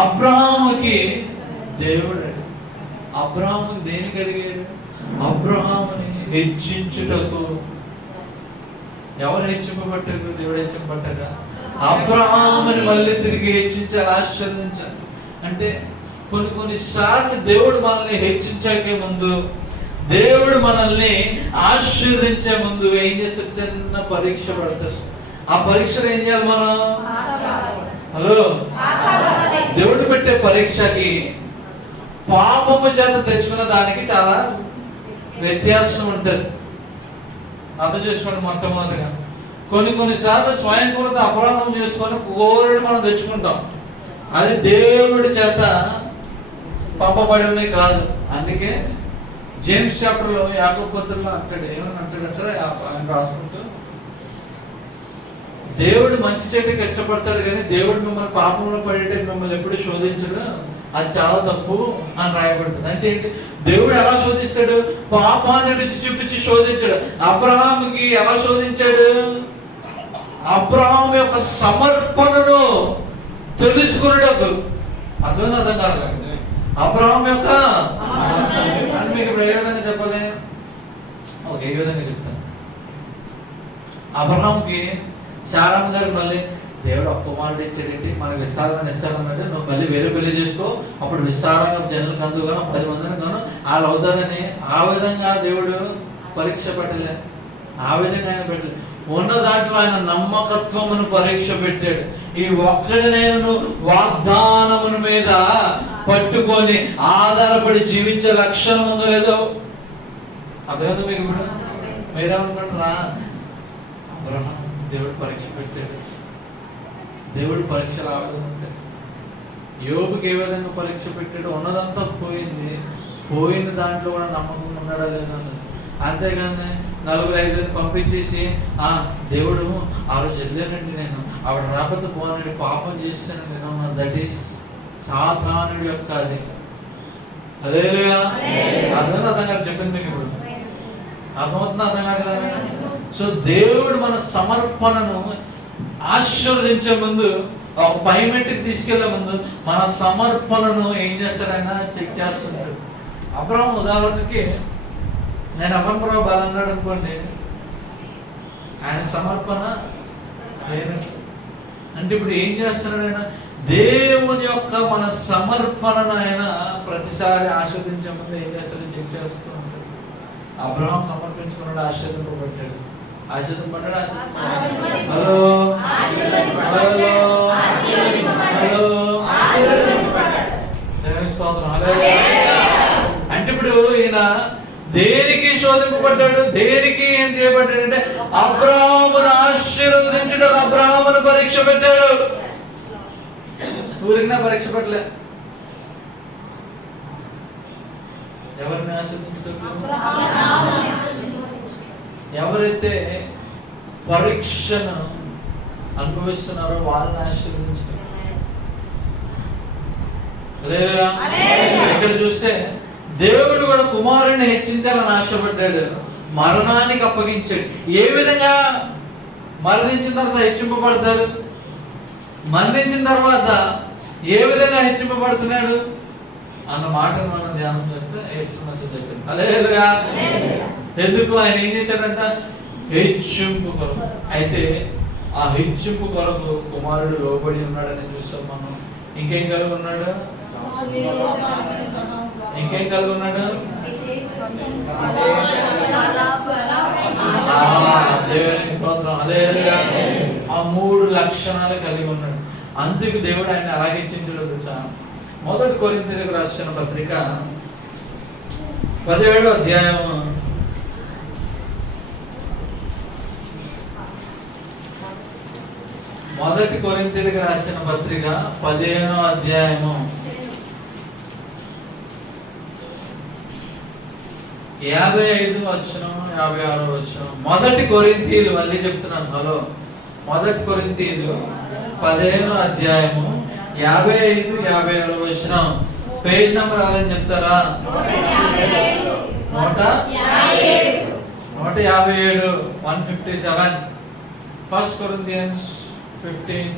అబ్రహాముకి దేవుడు, అబ్రహాముకి దేనికి అడిగాడు? అబ్రహాముని హెచ్చించుటకు. ఎవరు హెచ్చింపబట్టారు? దేవుడు హెచ్చింపబట్టాక అబ్రహాముని మళ్ళీ తిరిగి హెచ్చించాలి, ఆశీర్వదించాలి. అంటే కొన్నిసార్లు దేవుడు మనల్ని హెచ్చించాకే ముందు, దేవుడు మనల్ని ఆశీర్వదించే ముందు ఏం చేస్తారు? చిన్న పరీక్ష పడతారు. ఆ పరీక్షలు ఏం చేయాలి మనం? హలో, దేవుడు పెట్టే పరీక్షకి పాపము చేత తెచ్చుకున్న దానికి చాలా వ్యత్యాసం ఉంటుంది. అర్థం చేసుకోండి. మొట్టమొదటిగా కొన్నిసార్లు స్వయంకృత అపరాధం చేసుకొని కోరిని మనం తెచ్చుకుంటాం. అది దేవుడి చేత పంపబడినవి కాదు. అందుకే జేమ్స్ చాప్టర్ లో, యాకోబు పత్రికలో అంటాడు, ఏమని అంటాడంటే ఆయన రాసుకుంటూ, దేవుడు మంచి చెట్టుకి ఇష్టపడతాడు కానీ దేవుడు మిమ్మల్ని పాపంలో పడేట మిమ్మల్ని ఎప్పుడు శోధించడు, అది చాలా తప్పు అని రాయబడుతుంది. అంటే ఏంటి? దేవుడు ఎలా శోధిస్తాడు? పాపాన్ని రుచి చూపించి శోధించాడు. అబ్రహాముకి ఎలా శోధించాడు? అబ్రహాం యొక్క సమర్పణను తెలుసుకునేటప్పుడు. అర్థం కాదు. అబ్రహాం యొక్క అంటే మీకు ఇప్పుడు ఏ విధంగా చెప్పాలి? ఓకే, ఏ విధంగా చెప్తాను. అబ్రహాంకి శారమ్మ గారు మళ్ళీ దేవుడు ఒక్క కుమారుడు ఇచ్చాడేంటి, మనకు విస్తారంగా ఇస్తాడన్నాడు, నువ్వు మళ్ళీ వేరే పెళ్లి చేసుకో, అప్పుడు విస్తారంగా జనులకు అందుకు గాను 10 మందిని గాను వాళ్ళు అవుతారని ఆ విధంగా దేవుడు పరీక్ష పెట్టలే. ఆ విధంగా ఆయన పెట్టలేదు. ఉన్న దాంట్లో ఆయన నమ్మకత్వమును పరీక్ష పెట్టాడు. ఈ ఒక్కడి నేను వాగ్దానముల మీద పట్టుకొని ఆధారపడి జీవించే లక్షణం ఉందో లేదో అర్థం మీకు. ఇప్పుడు మీరేమనుకుంటారా? అబ్రహాం దేవుడు పరీక్ష పెట్టాడు. దేవుడు పరీక్షలు ఆ విధంగా ఉంటాయి. యోబుకి ఏ విధంగా పరీక్ష పెట్టాడు? ఉన్నదంతా పోయింది, పోయిన దాంట్లో కూడా నమ్మకం ఉన్నాడా లేదా? అంతేగాని 4-5 పంపించేసి దేవుడు ఆ రోజు వెళ్ళానండి, నేను ఆవిడ రాకపోతే పోనండి, పాపం చేస్తాను నేను, దట్ ఈస్ సాతానుడి యొక్క అది. హల్లెలూయా. అర్థం కాదు చెప్పింది మీకు. ఇప్పుడు అర్థమవుతుందా? అర్థం కాదు కదా. సో దేవుడు మన సమర్పణను ఆశీర్వదించే ముందు, ఒక పైమెంట్కి తీసుకెళ్లే ముందు మన సమర్పణను ఏం చేస్తాడు? ఆయన చెక్ చేస్తుంటాడు. అబ్రహాం ఉదాహరణకి, నేను అబ్రహాం బాలన్నాడు అనుకోండి, ఆయన సమర్పణ లేనట్లు. అంటే ఇప్పుడు ఏం చేస్తున్నాడు ఆయన? దేవుని యొక్క మన సమర్పణను ఆయన ప్రతిసారి ఆస్వాదించే ముందు ఏం చేస్తాడు? చెక్ చేస్తూ ఉంటాడు. అబ్రహాం సమర్పించుకున్నాడు, ఆశీర్వదింపబడ్డాడు. ఆశీర్వదింపబడ్డాడు. హలో హలో హలో, దేవునికి స్తోత్రం. అంటే ఇప్పుడు ఈయన దేనికి శోధింపబడ్డాడు? దేనికి ఏం చేయబడ్డాడు అంటే అబ్రహామును ఆశీర్వదించడం, అబ్రహామును పరీక్ష పెట్టాడు. ఊరికినా పరీక్ష పెట్టలే. ఎవరిని ఆశీర్వదించడం? ఎవరైతే పరీక్షను అనుభవిస్తున్నారో వాళ్ళని ఆశీర్వదించడం. ఇక్కడ చూస్తే దేవుడు కూడా కుమారుని హెచ్చించాలని ఆశపడ్డాడు, మరణానికి అప్పగించాడు. ఏ విధంగా మరణించిన తర్వాత హెచ్చింపబడతాడు? మరణించిన తర్వాత ఏ విధంగా హెచ్చింపబడుతున్నాడు అన్న మాటను మనం ధ్యానం చేస్తే చెప్పండి. హల్లెలూయా. ఎందుకు? ఆయన ఏం చేశాడంట? హెచ్చింపు కొరకు. అయితే ఆ హెచ్చింపు కొరకు కుమారుడు లోబడి ఉన్నాడని చూస్తాం మనం. ఇంకేం కలిగి ఉన్నాడు? ఇంకేం కలిగి ఉన్నాడు? దేవునికి స్తోత్రం. హల్లెలూయా. ఆ 3 లక్షణాలు కలిగి ఉన్నాడు. అందుకు దేవుడు ఆయన అలాగే చింతలో తెలుసా? 1 కొరింథీయులకు రాసిన పత్రిక 17వ అధ్యాయం 1 కొరింథీయులకు రాసిన పత్రిక 15వ అధ్యాయము 55 వచనం 56 వచనం. 1 కొరింథీయులు, మళ్ళీ చెప్తున్నాను, హలో, 1 కొరింథీయులు 15వ అధ్యాయము 55, 56 వచనం. పేజ్ నంబర్ ఎవరైనా చెప్తారా? 157, 157. 1 Corinthians 15,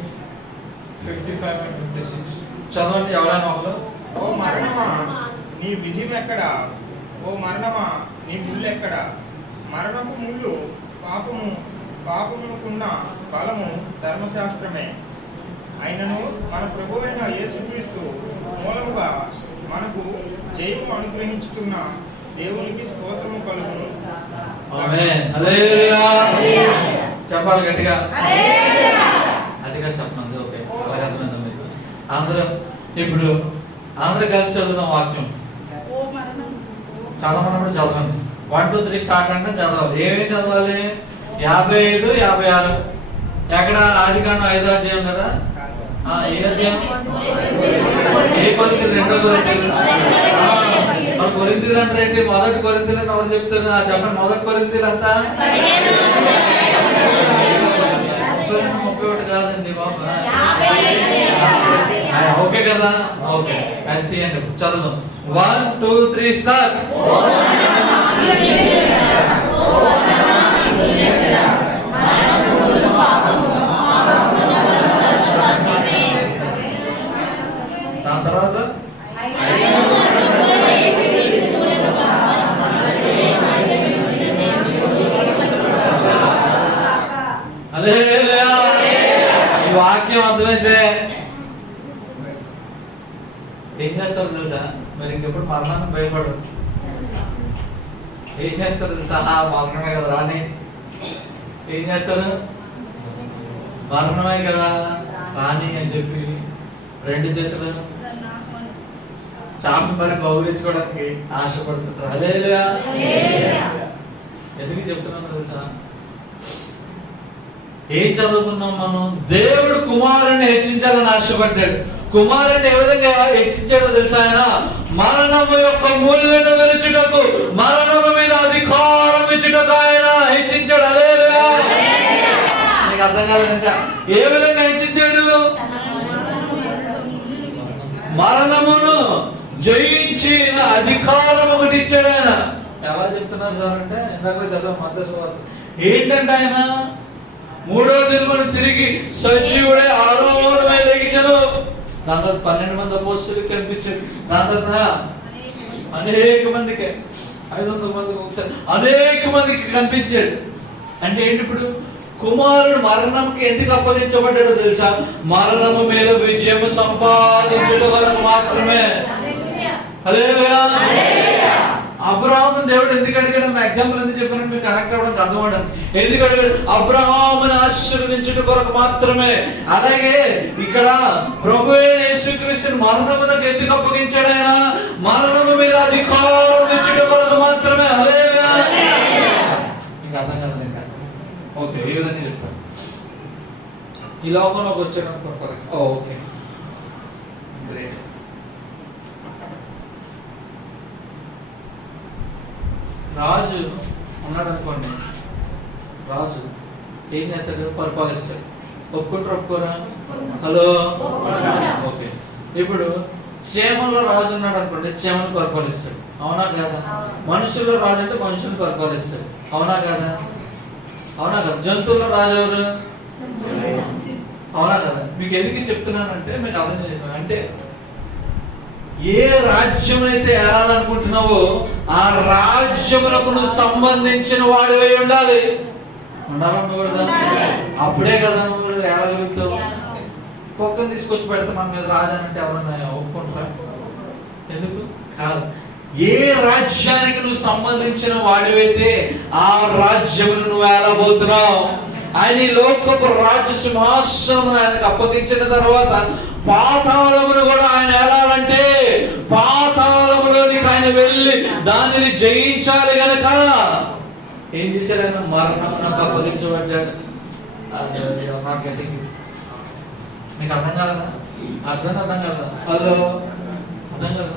55 and 56. చదవండి ఎవరైనా ఒకరు. ఓ మరణమా నీ విజయం ఎక్కడా? ఓ మరణమా నీ ముళ్ళు ఎక్కడా? మరణపు ముళ్ళు పాపమునకున్న బలము ధర్మశాస్త్రమే. అయినను మన ప్రభువైన యేసుక్రీస్తు మూలముగా మనకు జయము అనుగ్రహించుతున్న దేవునికి స్తోత్రము కలుగును. ఆమేన్. హల్లెలూయా. చెప్పాలి గట్టిగా. హల్లెలూయా. అదిగా చెప్పండి. ఓకే, అలాగే అర్థమైందా మీకు? అందరం ఇప్పుడు అందరూ కలిసి చదువుదాం వాక్యం. చదవమన్నప్పుడు చదవండి. 1 2 3 స్టార్ట్ అంటే చదవాలి. ఏమేమి చదవాలి? 55 56. ఎక్కడ? ఆదికాండం 5వ అధ్యాయం కదా. ఏ అధ్యాయం? ఏ కొరింథీయులు 2వ కొరింథీయులు. మరి కొరింథీయులు అంటే ఏంటి? మొదటి కొరింథీయులు అని ఎవరు చెప్తున్నా చెప్పండి. మొదటి కొరింథీయులు అంతా 32 కాదండి బాబు. ఓకే కదా? ఓకే, అది తీయండి చదువు. 1 2 3 స్టార్ట్. దాని తర్వాత హల్లెలూయా. ఈ వాక్యం అర్థమైతే ఏం చేస్తారు తెలుసా? మరి ఇంకెప్పుడు మరణాన్ని భయపడరు. ఏం చేస్తారు తెలుసా? మరణమే కదా రాని. ఏం చేస్తారు? మరణమే కదా రాని అని చెప్పి 2 చేతులు చాప మరి కౌగిలించుకోవడానికి ఆశపడుతుంటారు. హల్లెలూయా. ఎందుకు చెప్తున్నాను తెలుసా? ఏం చదువుకున్నాం మనం? దేవుడు కుమారుని హెచ్చించాలని ఆశపడ్డాడు. కుమారుని ఏ విధంగా హెచ్చించాడో తెలుసా? ఆయన మరణము యొక్క ముళ్ళను విరుచుటకు, మరణము మీద అధికారం ఇచ్చుటకు ఆయన హెచ్చించాడు. హల్లెలూయా. నీకు అర్థం కాలేదు ఇంకా? ఏ విధంగా హెచ్చించాడు? మరణమును జయించిన అధికారం ఒకటి ఇచ్చాడు ఆయన. ఎలా చెప్తున్నారు సార్ అంటే ఇందాక చదువు మధ్య ఏంటంటే ఆయన 3వ దినమున తిరిగి సజీవుడే ఆరోహణమై లెగిచెను. దాని తర్వాత 12 మంది అపోస్తలులకు కనిపించాడు. దాని తర్వాత అనేక మందికి 500 మందికి ఒకసారి అనేక మందికి కనిపించాడు. అంటే ఏంటి? ఇప్పుడు కుమారుడు మరణంకి ఎందుకు అప్పగించబడ్డాడో తెలుసా? మరణము మీద విజయము సంపాదించడం వరకు మాత్రమే. హల్లెలూయా. అబ్రహాము దేవుడు ఎందుకు అడిగాడు? నా ఎగ్జాంపుల్ ఎందుకు చెప్పాను మీకు కనెక్ట్ అవ్వడానికి అర్థమవడానికి. ఎందుకు అడిగాడు? అబ్రహాముని ఆశీర్వదించుట కొరకు మాత్రమే. అలాగే ఇక్కడ ప్రభువే యేసుక్రీస్తుని మరణమునకు ఎందుకు అప్పగించాడు? ఆయన మరణము మీద అధికారం ఇచ్చుట కొరకు మాత్రమే. హల్లెలూయా. మీకు అర్థం కాదు ఇంకా? ఓకే, ఏ విధంగా చెప్తాను. ఈ లోకంలోకి వచ్చాడు. Okay, great. రాజు ఉన్నాడు అనుకోండి. రాజు ఏం చేస్తాడు? పరిపాలిస్తాడు. ఒప్పుకుంటారు ఒప్పుకోరా? Hello, okay. ఇప్పుడు క్షేమంలో రాజు ఉన్నాడు అనుకోండి, క్షేమాన్ని పరిపాలిస్తాడు. అవునా కాదా? మనుషుల్లో రాజు అంటే మనుషులను పరిపాలిస్తాడు. అవునా కాదా? అవునా కదా? జంతువుల్లో రాజు ఎవరు? అవునా కదా? మీకు ఎందుకు చెప్తున్నానంటే మీకు అర్థం చేస్తున్నాను. అంటే ఏ రాజ్యం అయితే ఏలాలనుకుంటున్నావో ఆ రాజ్యములకు నువ్వు సంబంధించిన వాడివై ఉండాలి. ఉండాలనుకోకూడదా? అప్పుడే కదా నువ్వు ఏలగలుగుతావు. కుక్కను తీసుకొచ్చి పెడితే మన మీద రాజానంటే ఎవరన్నా ఒప్పుకుంటారా? ఎందుకు కాదు. ఏ రాజ్యానికి నువ్వు సంబంధించిన వాడివైతే ఆ రాజ్యమును నువ్వు ఏలబోతున్నావు. ఆయన ఈ లోకపు రాజ్య సింహాసనం ఆయనకు అప్పగించిన తర్వాత పాతాళమును కూడా ఆయన ఏలాలంటే పాతాళములోనికి ఆయన వెళ్ళి దానిని జయించాలి గనక ఏం చేశాడు? ఆయన మరణమునకు అప్పగించబడ్డాడు. మీకు అర్థం కాదా? అర్థం కాదా? హలో, అర్థం కదా?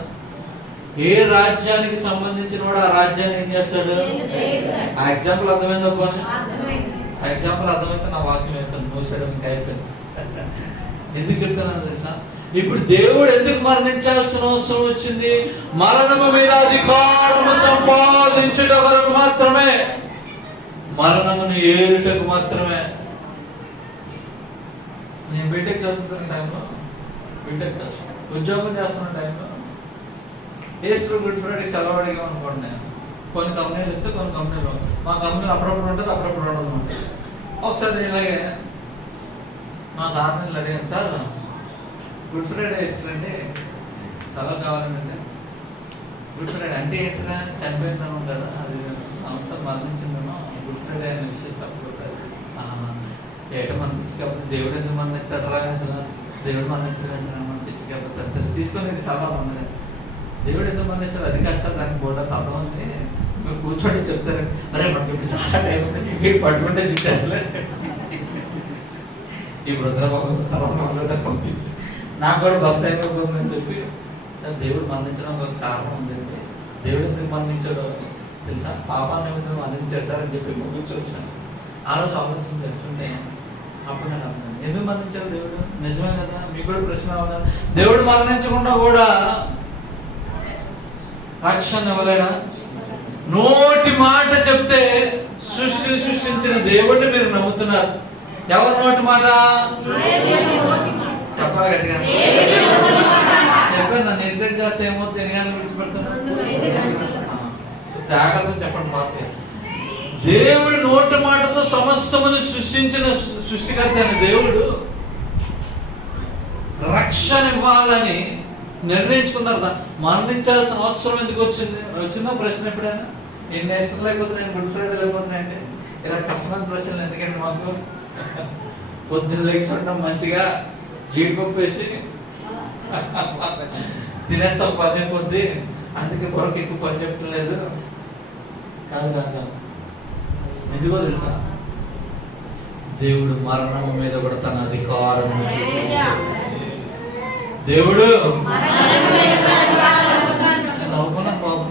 ఏ రాజ్యానికి సంబంధించిన వాడు ఆ రాజ్యాన్ని ఏం చేస్తాడు? ఆ ఎగ్జాంపుల్ అర్థమైందా? ఆ ఎగ్జాంపుల్ అర్థమైతే నా వాక్యం అవుతుంది. మూసాడు ఇంకా అయిపోయింది. ఎందుకు చెప్తున్నాను తెలుసా? ఇప్పుడు దేవుడు ఎందుకు మరణించాల్సిన అవసరం వచ్చింది? మరణము మీద అధికారము సంపాదించుట వరకు మాత్రమే. మరణమును ఏలుటకు మాత్రమే. నేను బీటెక్ చదువుతున్న టైంలో బీటెక్ క్లాస్ ఉద్యోగం చేస్తున్న టైంలో ఈస్టర్ గుడ్ ఫ్రైడే సెలవు అడిగాం అనుకోండి. నేను కొన్ని కంపెనీలు ఇస్తే కొన్ని కంపెనీలు, మా కంపెనీలు అప్పుడప్పుడు ఉంటుంది అప్పుడప్పుడు ఉండదు అనమాట. ఒకసారి ఇలాగే మా సార్ నేను అడిగాను, సార్ గుడ్ ఫ్రైడే ఈస్టర్ అండి సెలవు కావాలంటే, గుడ్ ఫ్రైడే అంటే ఏంటంటే చనిపోయిందను కదా, అది సంవత్సరం మరణించిందను, గుడ్ ఫ్రైడే అనే విశేషం ఏటో మరణించి కాబట్టి దేవుడు ఎందుకు మరణిస్తాడరా, అసలు దేవుడు మరణించాడంటే మరణించి కాబట్టి అంతే తీసుకొని చాలా ఉన్నది. దేవుడు ఎందుకు మరణిస్తాడు అది కాస్త దానికి బోర్డు అర్థం ఉంది, మీరు కూర్చోండి చెప్తారు. అరే మనకి ఇప్పుడు చాలా టైం ఉంది, మీరు పట్టుకుంటే జిట్టు అసలే ఈ రుద్రబాబు తర్వాత పంపించి నాకు కూడా బస్ టైం అయిపోతుందని చెప్పి, సార్ దేవుడు మరణించడం ఒక కారణం ఉందండి, దేవుడు ఎందుకు మరణించాడో తెలుసా, పాపాన్ని నిమిత్తం మరణించాడు సార్ అని చెప్పి కూర్చొచ్చాను. ఆ రోజు ఆలోచన చేస్తుంటే అప్పుడు నాకు అర్థం ఎందుకు మరణించాడు దేవుడు. నిజమే కదా, మీకు కూడా ప్రశ్న అవ్వదా, దేవుడు మరణించకుండా కూడా రక్షణ ఇవ్వలేడా? నోటి మాట చెప్తే సృష్టించిన దేవుడిని మీరు నమ్ముతున్నారు. ఎవరి నోటి మాట చెప్పాలి గట్టిగా చెప్పండి. నన్ను నిర్ణయం చేస్తే ఏమవుతుంది, ఎన్ని గంటలు విడిచిపెడుతున్నాను, జాగ్రత్త చెప్పండి ఫాస్ట్. దేవుడి నోటి మాటతో సమస్తమును సృష్టించిన సృష్టికర్త అయిన దేవుడు రక్షణ ఇవ్వాలని నిర్ణయించుకున్నారు. మరణించాల్సిన అవసరం ఎందుకు వచ్చింది? వచ్చిందా ప్రశ్న ఎప్పుడైనా? ఎన్ని నేషనల్ లేకపోతున్నాయి, గుడ్ ఫ్రైడే లేకపోతున్నాయి అంటే ఇలా కష్టమైన ప్రశ్నలు ఎందుకంటే మాకు పొద్దున్న లేచి ఉండడం మంచిగా జీడిపప్పు వేసి తినేస్తాం, పని అయిపోద్ది, అందుకే పొరకు ఎక్కువ పని చెప్పలేదు కాదు కాదు. ఎందుకో తెలుసా, దేవుడు మరణం మీద కూడా తన అధికారం దేవుడు నవ్వుకున్నాను బాబు.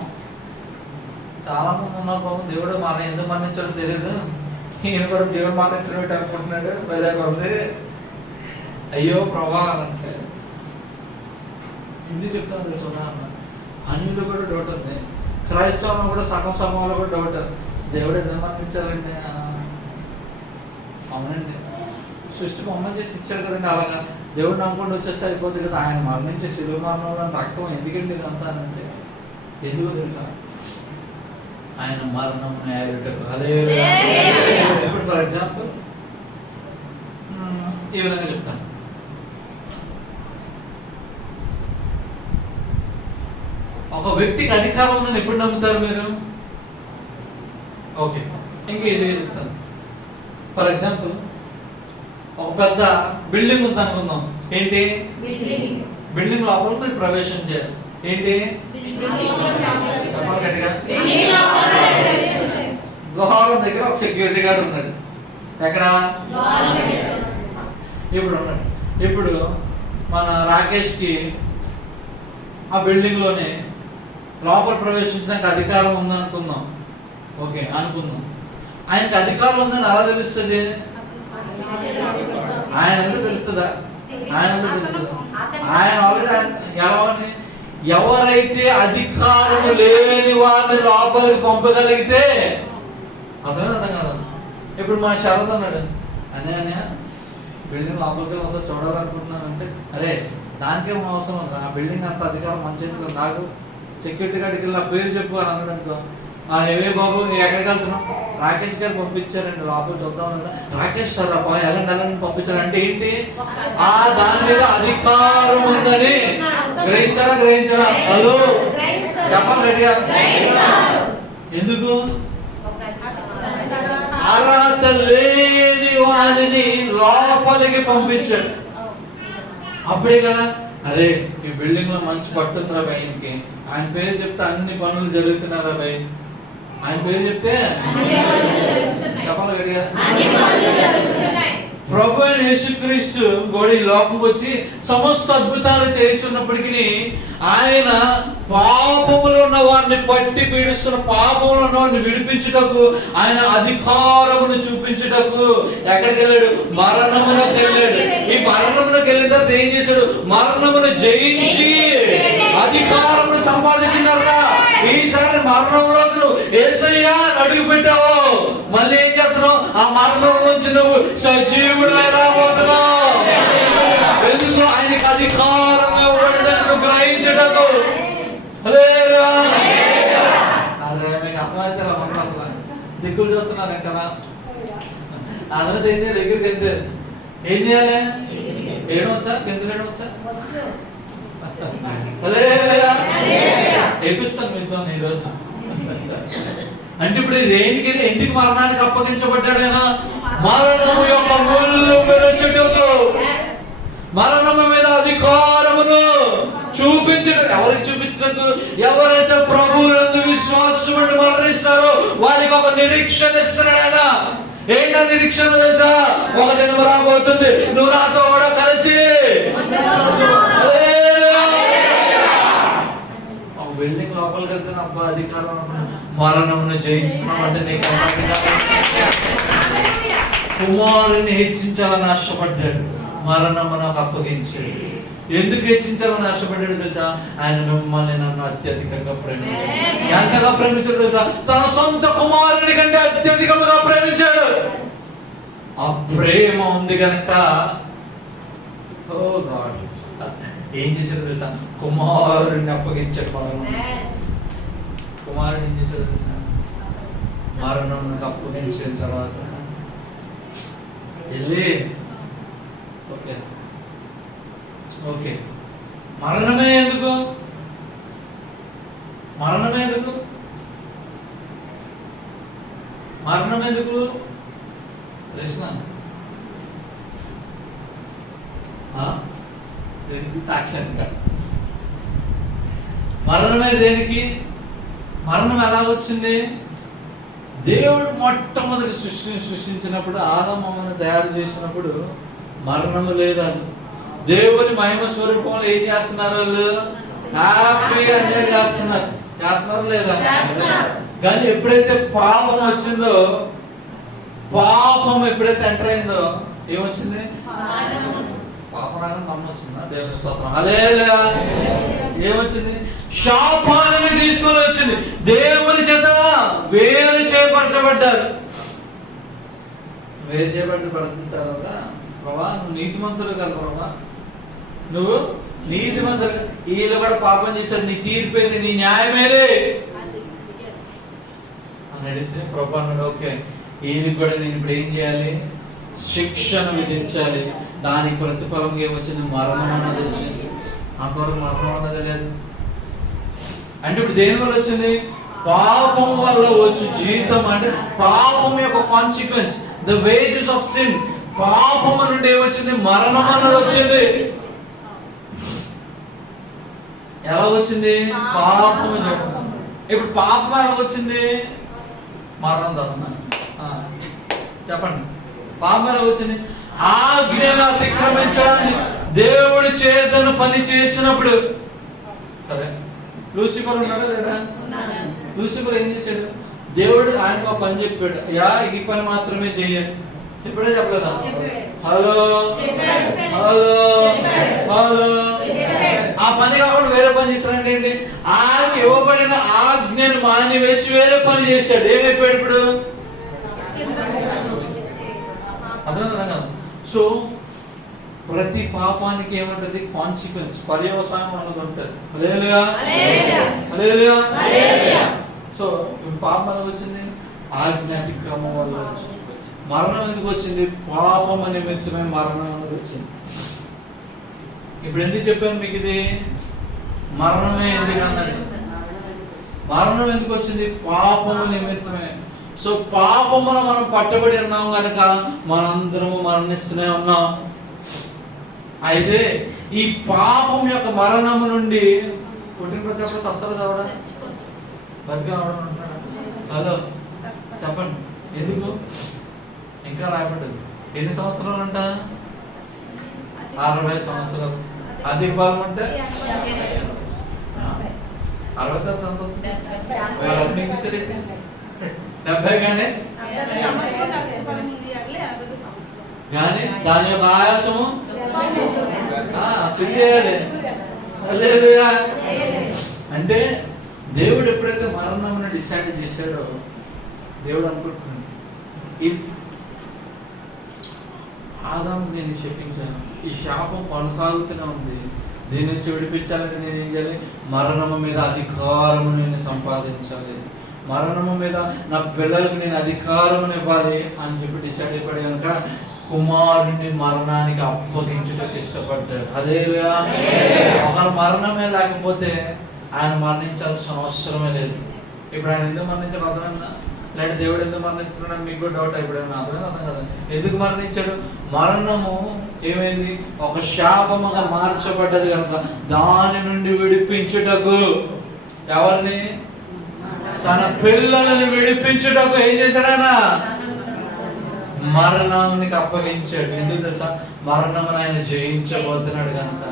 చాలా మంది ఉన్నారు బాబు, దేవుడు మన ఎందుకు మరణించాడో తెలియదు, ఈయన కూడా దేవుడు మరణించడం అనుకుంటున్నాడు, ప్రజాగా ఉంది. అయ్యో ప్రభా అంటే హిందీ చెప్తాను తెలుసు. అన్యులు కూడా డౌట్ ఉంది, క్రైస్తవం కూడా సగం సమయంలో కూడా డౌట్, దేవుడు ఎందుకు మరణించాలంటే. అవునండి, సృష్టి బొమ్మని చేసి ఇచ్చాడు కదండి, అలాగా దేవుడు నమ్ముకుంటూ వచ్చేస్తే అయిపోతుంది కదా. ఆయన మరణించి శిలువ మరణంలో రక్తం ఎందుకండి ఇదంతా అంటే ఎందుకు తెలుసా, ఆయన మరణం ఇప్పుడు ఫర్ ఎగ్జాంపుల్ ఈ విధంగా చెప్తాను. ఒక వ్యక్తికి అధికారం ఉందని ఎప్పుడు నమ్ముతారు మీరు? ఓకే, ఇంకా ఈజీగా చెప్తాను. ఫర్ ఎగ్జాంపుల్ ఒక పెద్ద బిల్డింగ్ ఉంది అనుకుందాం. ఏంటి బిల్డింగ్ లోపల మీరు ప్రవేశం చేయాలి. ఏంటి చెప్పాలి గట్టిగా. ద్వారం దగ్గర ఒక సెక్యూరిటీ గార్డ్ ఉన్నాడు. ఎక్కడ? ఇప్పుడు ఉన్నాడు. ఇప్పుడు మన రాకేష్కి ఆ బిల్డింగ్ లోనే లోపల ప్రవేశించడానికి అధికారం ఉందనుకుందాం. ఓకే అనుకుందాం. ఆయనకి అధికారం ఉందని ఎలా తెలుస్తుంది? ఆయన ఎందుకు తెలుస్తుందా? ఆయన ఎందుకు తెలుస్తుందా? ఆయన ఆల్రెడీ ఎవరైతే అధికారము లేని వారిని లోపలికి పంపగలిగితే అర్థం కాదు. ఇప్పుడు మా శరద్ అన్నాడు, అనే బిల్డింగ్ లోపలికి ఒకసారి చూడాలనుకుంటున్నానంటే, అరే దానికేమో అవసరం ఉంది, ఆ బిల్డింగ్ అంత అధికారం మంచిగా నాకు సెక్యూరిటీ గార్డ్కి వెళ్ళి నా పేరు చెప్పు అని అన్నాడు అనుకో. ఏవే బాబు ఎక్కడికి వెళ్తున్నాం? రాకేష్ గారు పంపించారండి లోపల చూద్దాం. రాకేష్ సార్ అబ్బా ఎలాంటి పంపించారు అంటే ఏంటి? ఆ దాని మీద అధికారం ఉందని గ్రహించారా? హలో చెప్పాలి గట్టిగా. ఎందుకు? అర్హత లేని వారిని లోపలికి పంపించాడు. అప్పుడే కదా, అరే ఈ బిల్డింగ్ లో మంచి పట్టుందిరా భయకి, ఆయన పేరు చెప్తే అన్ని పనులు జరుగుతున్నారా భయ్, ఆయన పేరు చెప్తే చెప్పాలి గట్టిగా. ప్రభు అయిన యేసుక్రీస్తు కూడా ఈ లోకంకి వచ్చి సమస్త అద్భుతాలు చేయుచున్నప్పటికీ ఆయన పాపములో ఉన్న వారిని పట్టి పీడిస్తున్న పాపములో ఉన్న వారిని విడిపించుటకు ఆయన అధికారమును చూపించుటకు ఎక్కడికి వెళ్ళాడు? మరణమునకు వెళ్ళాడు. ఈ మరణమునకు వెళ్ళిన తర్వాత ఏం చేశాడు? మరణమును జయించి అధికారమును సంపాదించినారు. ఈసారి మరణంలో నువ్వు యేసయ్యా అడుగు పెట్టావు, మళ్ళీ ఏం చేస్తున్నావు? ఆ మరణం నుంచి నువ్వు సజీవుడు రాబోతున్నావు. ఎందుకు? ఆయనకి అధికారం దిక్కులు చూస్తున్నారు కదా. ఆ తర్వాత ఏం చేయాలి? దగ్గరికి వెళ్తే ఏం చేయాలి? వేయడం వచ్చా? గెంతులు వేయడం వచ్చా? వేపిస్తాను మీతో ఈరోజు. అంటే ఇప్పుడు దేనికి ఎందుకు మరణానికి అప్పగించబడ్డాడు ఆయన? మరణము యొక్క ముళ్ళు మెరచుటకు, మరణము మీద అధికారమును చూపించడం. ఎవరికి చూపించినట్టు? ఎవరైతే ప్రభువునందు విశ్వాసమును మరణిస్తారో వారికి ఒక నిరీక్షణ ఇస్తున్నాడు ఆయన. ఏంటో నిరీక్షణ తెలుసా? ఒక దినం రాబోతుంది, నువ్వు నాతో కూడా కలిసి బిల్డింగ్ లోపలికి వెళ్తే అబ్బా అధికారం, మరణమును జయిస్తున్నాం అంటే నీకు కుమారుని హెచ్చించాలని ఆశపడ్డాడు, మరణమునకు అప్పగించాడు. ఎందుకు హెచ్చించాలని ఆశపడ్డాడు తెలుసా? ఆయన మిమ్మల్ని నన్ను అత్యధికంగా ప్రేమించాడు. ఎంతగా ప్రేమించాడు తెలుసా? తన సొంత కుమారుని కంటే అత్యధికంగా ప్రేమించాడు. ఆ ప్రేమ ఉంది కనుక ఓ గాడ్ ఏం చేశాడు తెలుసా? కుమారుడిని అప్పగించాడు. కుమారుడు ఏం చేశాడు తెలుసా? మరణంకి అప్పగించిన తర్వాత వెళ్ళి ఓకే మరణమే ఎందుకు? మరణమే ఎందుకు? మరణం ఎందుకు ప్రశ్న. సాక్ష్యంగా మరణమే దేనికి? మరణం ఎలా వచ్చింది? దేవుడు మొట్టమొదటి సృష్టించినప్పుడు ఆదామును తయారు చేసినప్పుడు మరణము లేదని దేవుని మహిమ స్వరూపంలో ఏం చేస్తున్నారు? వాళ్ళు హ్యాపీగా ఎంజాయ్ చేస్తున్నారు లేదా? కానీ ఎప్పుడైతే పాపం వచ్చిందో, పాపం ఎప్పుడైతే ఎంటర్ అయిందో ఏమొచ్చింది? పాపనాగం నమ్మొచ్చిందా? దేవుని స్తోత్రం. హల్లెలూయా. ఏమొచ్చింది? శాపాన్ని తీసుకొని వచ్చింది. దేవుని చేత వేరు చేయబడ్డారు. వేరు చేయబడిన తర్వాత ప్రభా నువ్వు నీతిమంతుడు కదా ప్రభా, నువ్వు నీతిమంతుడు, వీళ్ళు కూడా పాపం చేశారు, నీ తీర్పేది, నీ న్యాయమేది అని అడిగితే ప్రభా అన్నాడు ఓకే వీళ్ళకి కూడా నేను ఇప్పుడు ఏం చేయాలి? శిక్షను విధించాలి. దానికి ప్రతిఫలం ఏమొచ్చింది? మరణం అన్నది వచ్చింది. అంతవరకు మరణం అన్నది లేదు. అంటే ఇప్పుడు దేని వల్ల వచ్చింది? పాపం వల్ల వచ్చి జీవితం. అంటే పాపం యొక్క consequence, the wages of sin. పాపం నుండి ఏమొచ్చింది? మరణం అన్నది వచ్చింది. ఎలా వచ్చింది? పాపం. ఇప్పుడు పాపం ఎలా వచ్చింది? మరణం తరుణ చెప్పండి. పాపం ఎలా వచ్చింది? ఆజ్ఞను అతిక్రమించాలని దేవుడి చేతను పని చేసినప్పుడు. సరే లూసిఫర్ ఉన్నాడా లేదా? లూసిఫర్ ఏం చేశాడు? దేవుడు ఆయనకు ఒక పని చెప్పాడు, యా ఈ పని మాత్రమే చేయాలి. చెప్పాడే చెప్పలేదా? Hello hello hello. ఆ పని కాకుండా వేరే పని చేశాడంటే ఏంటి? ఆయనకి ఇవ్వబడిన ఆజ్ఞను మానివేసి వేరే పని చేశాడు. ఏమైపోయాడు ఇప్పుడు? అర్థం. సో ప్రతి పాపానికి ఏమంటది? కాన్సిక్వెన్స్, పర్యవసానం అన్నది ఉంటుంది. హల్లెలూయా హల్లెలూయా. సో పాపం అనేది వచ్చింది ఆజ్ఞాతిక్రమం వల్ల. మరణం ఎందుకు వచ్చింది? పాపం అనే నిమిత్తమే మరణం అనేది వచ్చింది. ఇప్పుడు ఎందుకు చెప్పాను మీకు ఇది? మరణమే ఎందుకన్నది. మరణం ఎందుకు వచ్చింది? పాపము నిమిత్తమే. సో పాపమున మనం పట్టబడి ఉన్నాం కనుక మనందరము మరణిస్తూనే ఉన్నాం. అయితే ఈ పాపం యొక్క మరణము నుండి పుట్టిన ప్రతి ఒక్కరు సస్తలు చదవడం బతిగా అవడం అంటున్నాడు. హలో చెప్పండి ఎందుకు? ఇంకా రాయబడ్డది. ఎన్ని సంవత్సరాలు అంట? 60 సంవత్సరాలు. అధిక బలం అంటే 60 ఎంత వస్తుంది? 70 కానీ దాని యొక్క ఆయాసము అంటే దేవుడు ఎప్పుడైతే మరణం డిసైడ్ చేశాడో దేవుడు అనుకుంటున్నాడు ఆదాము నేను శపించాను, ఈ శాపం కొనసాగుతూనే ఉంది, దీని నుంచి విడిపించాలంటే నేను ఏం చేయాలి? మరణము మీద అధికారము నేను సంపాదించాలి. మరణము మీద నా పిల్లలకు నేను అధికారం ఇవ్వాలి అని చెప్పి డిసైడ్ అయిపోయి కనుక కుమారుడిని మరణానికి అప్పగించుటకు ఇష్టపడ్డాడు. హల్లెలూయా. ఒకరు మరణమే లేకపోతే ఆయన మరణించాల్సిన అవసరమే లేదు. ఇప్పుడు ఆయన ఎందుకు మరణించాడు అర్థమైందా? లేదా దేవుడు ఎందుకు మరణించున్నాడు మీకు కూడా డౌట్ అయిపోయాడు. అర్థమైంది? అర్థం కదా. ఎందుకు మరణించాడు? మరణము ఏమైంది? ఒక శాపముగా మార్చబడ్డది కనుక దాని నుండి విడిపించుటకు, ఎవరిని? తన పిల్లలని విడిపించుటకు ఏం చేశాడు ఆయన? మరణానికి అప్పగించాడు. ఎందుకు తెలుసా? మరణమును ఆయన జయించబోతున్నాడు కనుక.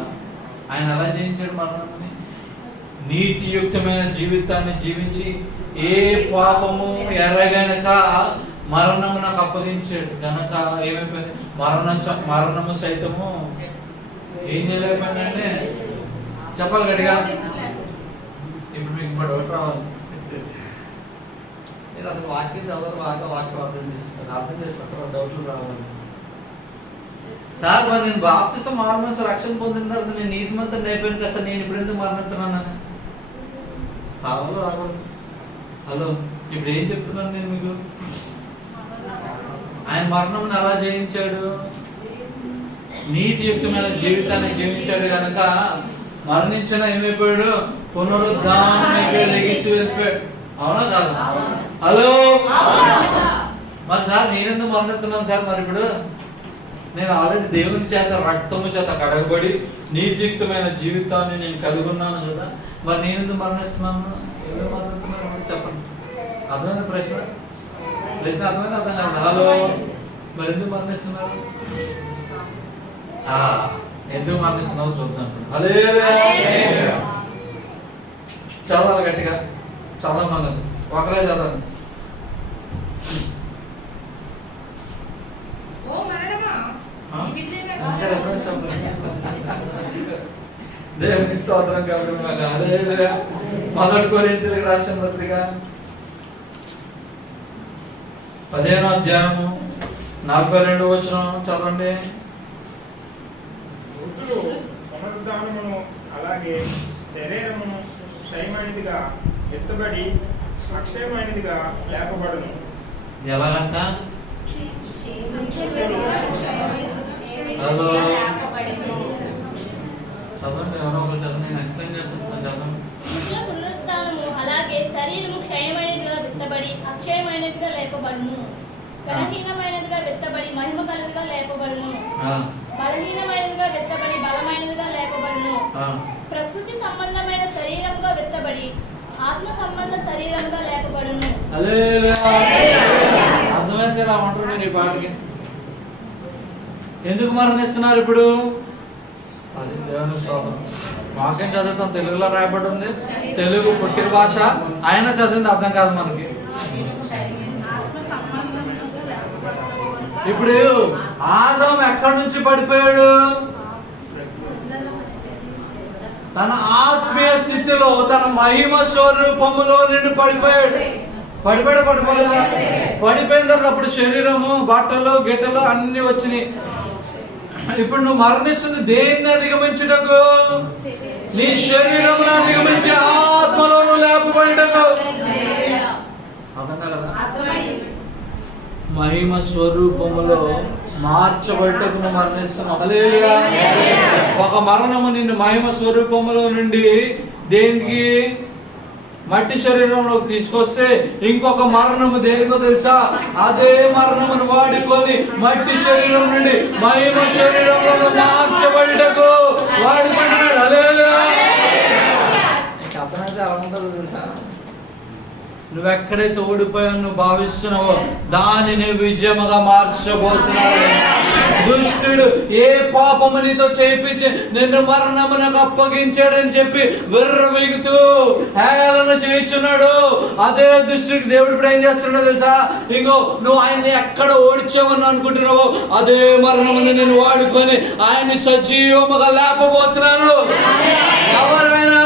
ఆయన ఎలా జయించాడు మరణముని? నీతియుక్తమైన జీవితాన్ని జీవించి ఏ పాపము ఎరగనక మరణము నాకు అప్పగించాడు గనక ఏమైపోయింది? మరణము సైతము ఏం చేయలేకపోయిందంటే చెప్పాలి గట్టిగా. ఇప్పుడు మీకు డౌట్ రావాలి. మీరు అసలు వాక్యం చదవరు, వాక్యం అర్థం చేసుకుంటారు, డౌట్లు రావాలి. సార్ మరి నేను బాప్తిసం మారుమనసు రక్షణ పొందిన తర్వాత నేను నీతిమంతుని అయిపోయాను కదా సార్, నేను ఇప్పుడు ఎందుకు మరణిస్తున్నాను? హలో, ఇప్పుడు ఏం చెప్తున్నాను నేను మీకు? ఆయన మరణం ఎలా జయించాడు? నీతియుక్తమైన జీవితాన్ని జీవించాడు కనుక మరణించిన ఏమైపోయాడు? పునరుద్ధానం లెగిసి వెళ్ళిపోయాడు. అవునా కాదు? హలో, మరి సార్ నేనెందుకు మరణిస్తున్నాను సార్? మరి ఇప్పుడు నేను ఆల్రెడీ దేవుని చేత రక్తము చేత కడగబడి నీతియుక్తమైన జీవితాన్ని నేను కలిగి ఉన్నాను కదా, మరి నేను ఎందుకు మరణిస్తున్నాను? ఎందుకు మరణిస్తున్నాను చెప్పండి. అర్థమైంది ప్రశ్న? అర్థమైంది? అర్థం కాదు. హలో, మరి ఎందుకు మరణిస్తున్నారు? ఎందుకు మరణిస్తున్నావు చూద్దాం. హల్లెలూయా. చదవాలి గట్టిగా, చదవమన్నది ఒకరే చదవండి. దేవునికి స్తోత్రం కలుగును గాక. హల్లెలూయా. 1 కొరింథీయులకు రాసిన పత్రిక 15వ అధ్యాయము 42వ వచనం చదవండి. పునరుద్ధానమును అలాగే శరీరమును క్షయమైనదిగా ఎత్తబడి అక్షయమైనదిగా లేపబడును. ఎలాగంట? హలో, చదవండి. ఎవరో ఒకరు చదవండి. నేను ఎక్స్ప్లెయిన్ చేస్తాను. చదవండి. పునరుత్థానము అలాగే శరీరము క్షయమైనదిగా విత్తబడి అక్షయమైనదిగా లేపబడును. బలహీనమైనదిగా విత్తబడి మహిమ కలదిగా లేపబడును. బలహీనమైనదిగా విత్తబడి బలమైనదిగా లేపబడును. ప్రకృతి సంబంధమైన శరీరంగా విత్తబడి ఆత్మ సంబంధ శరీరంగా లేపబడును. అర్థమైంది? ఇలా ఉంటారు మీరు ఈ పాటకి. ఎందుకు మరణిస్తున్నారు ఇప్పుడు? అది దేవుని స్తోత్రం. వాక్యం చదువుతాం, తెలుగులో రాయబడి ఉంది, తెలుగు పుట్టిన భాష. ఆయన చదివింది అర్థం కాదు మనకి. ఇప్పుడు ఆదాము ఎక్కడి నుంచి పడిపోయాడు? తన ఆత్మీయ స్థితిలో తన మహిమ స్వరూపములో నుండి పడిపోయాడు. పడిపోలేదా? పడిపోయిన తర్వాత అప్పుడు శరీరము, బట్టలు, గిట్టలు అన్ని వచ్చినాయి. ఇప్పుడు నువ్వు మరణిస్తుంది దేన్ని అధిగమించుటకు? నీ శరీరమును అధిగమించి ఆత్మలో నువ్వు లేపబడుటకు. అర్థం కాదా? మహిమ స్వరూపములో మార్చబడుటకు నువ్వు మరణిస్తున్నావు. హల్లెలూయా. ఒక మరణము నిన్ను మహిమ స్వరూపములో నుండి దేనికి? మట్టి శరీరంలోకి తీసుకొస్తే ఇంకొక మరణము దేనికో తెలుసా? అదే మరణమును వాడుకొని మట్టి శరీరం నుండి మహిమ శరీరంలో మార్చబడుటకు వాడుకుంటున్నాడు. హల్లెలూయా. అర్థమైతే అలా ఉంటుందో తెలుసా? నువ్వెక్కడైతే ఓడిపోయావు నువ్వు భావిస్తున్నావో దానిని విజయముగా మార్చబోతున్నాడు. దుష్టుడు ఏ పాపము నీతో చేయించి నిన్ను మరణమునకు అప్పగించాడని చెప్పి విర్రవీగుతూ హేళన చేయించున్నాడు. అదే దుష్టుడికి దేవుడు ఇప్పుడు ఏం చేస్తున్నాడో తెలుసా? ఇంకో నువ్వు ఆయన్ని ఎక్కడ ఓడిచావని అనుకుంటున్నావో అదే మరణముని నేను వాడుకొని ఆయన్ని సజీవముగా లేపబోతున్నాను. ఎవరైనా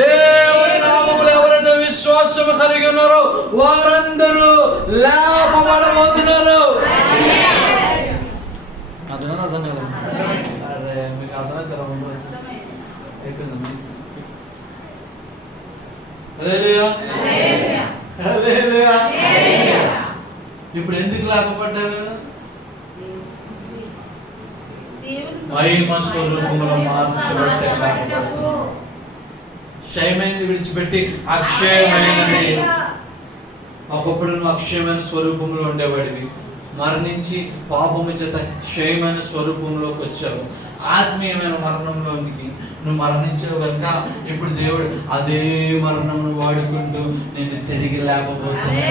దేవుని నామములో ఎవరైతే విశ్వాసము కలిగి ఉన్నారో వారందరూ లేపబడబోతున్నారు. అర్థం కదా? అరే మీకు అర్థమైతే అయిపోయింది. హల్లెలూయా. ఇప్పుడు ఎందుకు లేపబడ్డారు? మహిమ స్వరూపంలో మార్చబడ్డ క్షయమైనది విడిచిపెట్టి అక్షయమైనది. ఒకప్పుడు నువ్వు అక్షయమైన స్వరూపంలో ఉండేవాడివి, మరణించి పాపము చేత క్షయమైన స్వరూపంలోకి వచ్చావు. ఆత్మీయమైన మరణంలోనికి నువ్వు మరణించావు కనుక ఇప్పుడు దేవుడు అదే మరణమును వాడుకుంటూ నేను తిరిగి లేకపోతున్నాడు.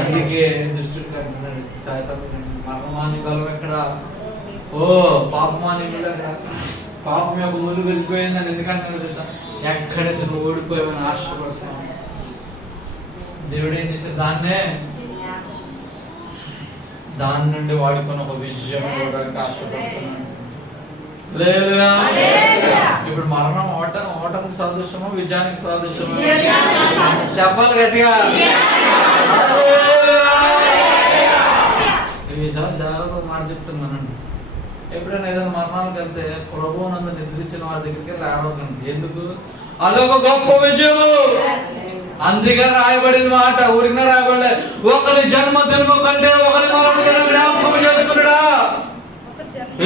అందుకే దుష్టుడు మరణమాని బలం ఎక్కడ? ఓ పాపమాని ఎక్కడ? పాపం యొక్క ముళ్ళు వెళ్ళిపోయిందని ఎందుకంటే తెలుసా? ఎక్కడైతే నువ్వు ఓడిపోయావని ఆశపడుతున్నావు. దేవుడు ఏం చేశాడు? దాని నుండి వాడుకొని ఒక విజయం ఇవ్వడానికి ఆశపడుతున్నాడు. ఇప్పుడు మరణం ఓటమికి సదృశ్యమో విజయానికి సదృశ్యమో? చెప్పాలి గట్టిగా. జాగ్రత్త మాట చెప్తున్నానండి. ఎప్పుడైనా ఏదైనా మరణానికి వెళ్తే ప్రభువునందు నిద్రించిన వారి దగ్గరికి వెళ్ళి ఆడవకండి. ఎందుకు? అదొక గొప్ప విజయము. అందుకే రాయబడిన మాట ఊరికిన రాయబడలే. ఒకరి జన్మదినము కంటే ఒకరి మరణ దినం జ్ఞాపకం చేసుకున్నాడా?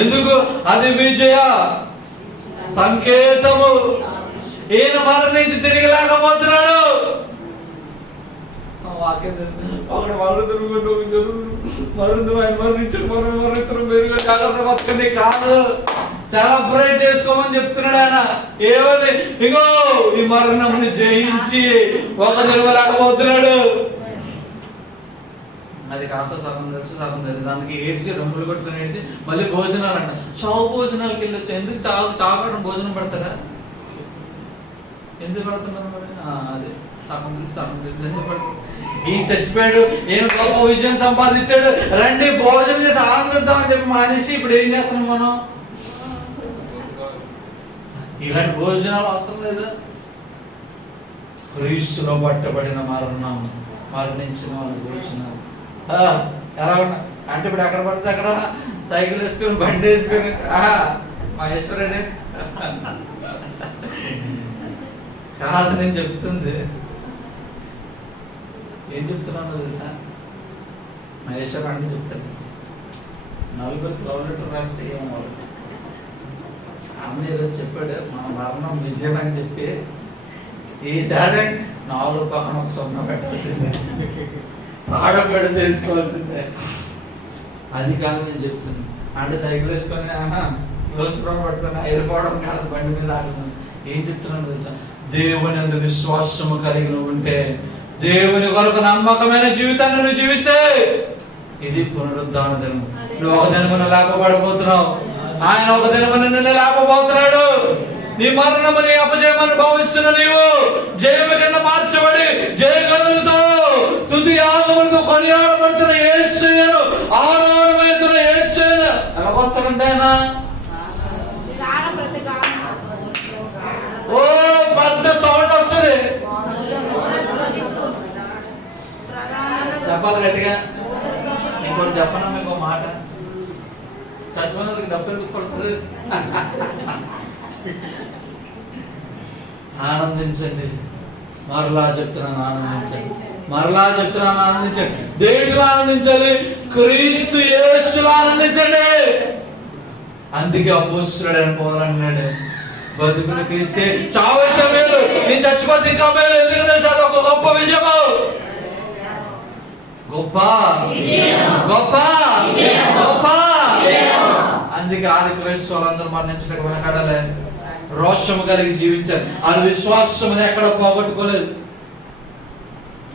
ఎందుకు? అది విజయ సంకేతము. ఈయన మరణించి తిరిగి లేకపోతున్నాడు. ఒకటి మరణించడం మెరుగు జాగ్రత్త బతకండి కాదు, సెలబ్రేట్ చేసుకోమని చెప్తున్నాడు ఆయన. ఏమని? ఇగో ఈ మరణంని జయించి ఒక నిలవలేకపోతున్నాడు. అది కాస్త సగం తెలుసు సగం తెలుసు. దానికి ఏడ్చి రొమ్ములు కొట్టుకుని ఏడ్చి మళ్ళీ భోజనాలు అంట. చావు భోజనాలకి వెళ్ళొచ్చు. ఎందుకు చావడం భోజనం పెడతారా? ఎందుకు పెడుతున్నారు మరి? అదే సగం సగం తెలుసు ఎందుకు పెడతారు? ఈయన చచ్చిపోయాడు, ఈయన గొప్ప విజయం సంపాదించాడు, రండి భోజనం చేసి ఆనందిద్దామని చెప్పి మానేసి ఇప్పుడు ఏం చేస్తున్నాం మనం? ఇలాంటి భోజనాలు అవసరం లేదా? క్రీస్తులో పట్టబడిన మరణించిన వాళ్ళ భోజనాలు ఎలా ఉన్నా అంటే ఇప్పుడు ఎక్కడ పడితే అక్కడ సైకిల్ వేసుకొని బండి వేసుకొని మహేశ్వరుడే కాదు. నేను చెప్తుంది ఏం చెప్తున్నాను తెలుసా? మహేశ్వరు అంటే చెప్తాను. నలుగురు లవ్ లెటర్ రాస్తే ఏమో అన్న ఏదో చెప్పాడు మన మరణం విజయం అని చెప్పి ఈసారి 4 పక్కన ఒక సొమ్మ పెట్టాల్సిందే, పాడం పెట్టి తెలుసుకోవాల్సిందే. అది కాదు నేను చెప్తున్నాను. అంటే సైకిల్ వేసుకొని లోసుప్రం పట్టుకొని వెళ్ళిపోవడం కాదు, బండి మీద ఆడుతున్నాను. ఏం చెప్తున్నాను తెలుసా? దేవుని అందు విశ్వాసము కలిగి నువ్వు ఉంటే, దేవుని కొరకు నమ్మకమైన జీవితాన్ని నువ్వు జీవిస్తే ఇది పునరుద్ధాన దినం. నువ్వు ఒక దినమున లేపబడబోతున్నావు, ఆయన ఒక దినమున నిన్ను లేపబోతున్నాడు. నీ మరణము నీ అపజయమని భావిస్తున్న నీవు జయము కింద మార్చబడి జయగణులతో స్తుతి యాగములతో కొనియాడబడుతున్న యేసును, ఆరాధనమైన యేసును ఎలా వస్తాడంటే ఆయన ఓ పెద్ద సౌండ్ వస్తుంది. చెప్పాలి గట్టిగా. ఇంకోటి చెప్పనా మీకు మాట? చచ్చిపోయిన వాళ్ళకి డబ్బు ఎందుకు పడుతుంది? ఆనందించండి. మరలా చెప్తున్నాను ఆనందించండి, మరలా చెప్తున్నాను ఆనందించండి. దేంట్లో ఆనందించాలి? క్రీస్తు యేసులో ఆనందించండి. అందుకే అపోస్తులుడు అని పోవాలన్నాడు, బతుకుని క్రీస్తే చావైతే మేలు, నీ చచ్చిపోతే ఇంకా మేలు. ఎందుకు తెలుసా? అది ఒక గొప్ప విజయము, గొప్ప గొప్ప గొప్ప. అందుకే ఆది క్రైస్తవులందరూ మరణించడానికి వెనకాడలే, రోషము కలిగి జీవించారు. అది విశ్వాసముని ఎక్కడ పోగొట్టుకోలేదు.